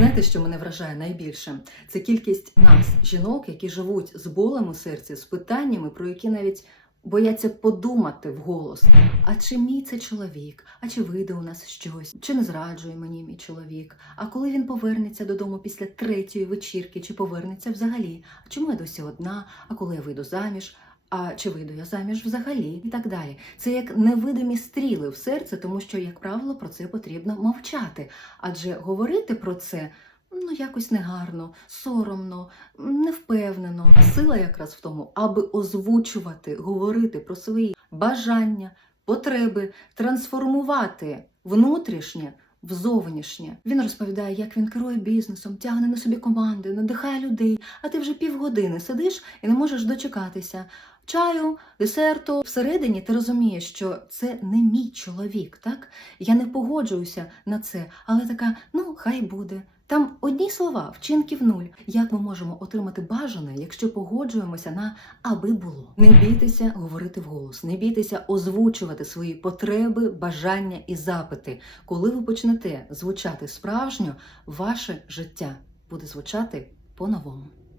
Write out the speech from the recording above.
Знаєте, що мене вражає найбільше? Це кількість нас, жінок, які живуть з болем у серці, з питаннями, про які навіть бояться подумати вголос. А чи мій це чоловік? А чи вийде у нас щось? Чи не зраджує мені мій чоловік? А коли він повернеться додому після третьої вечірки, чи повернеться взагалі? А чому я досі одна? А коли я вийду заміж? А чи вийду я заміж взагалі? І так далі. Це як невидимі стріли в серце, тому що, як правило, про це потрібно мовчати. Адже говорити про це ну якось негарно, соромно, невпевнено. Сила якраз в тому, аби озвучувати, говорити про свої бажання, потреби, трансформувати внутрішнє. В зовнішнє він розповідає, як він керує бізнесом, тягне на собі команди, надихає людей. А ти вже півгодини сидиш і не можеш дочекатися чаю, десерту. Всередині ти розумієш, що це не мій чоловік, так? Я не погоджуюся на це, але така, ну хай буде. Там одні слова, вчинків нуль. Як ми можемо отримати бажане, якщо погоджуємося на аби було? Не бійтеся говорити вголос, не бійтеся озвучувати свої потреби, бажання і запити. Коли ви почнете звучати справжньо, ваше життя буде звучати по-новому.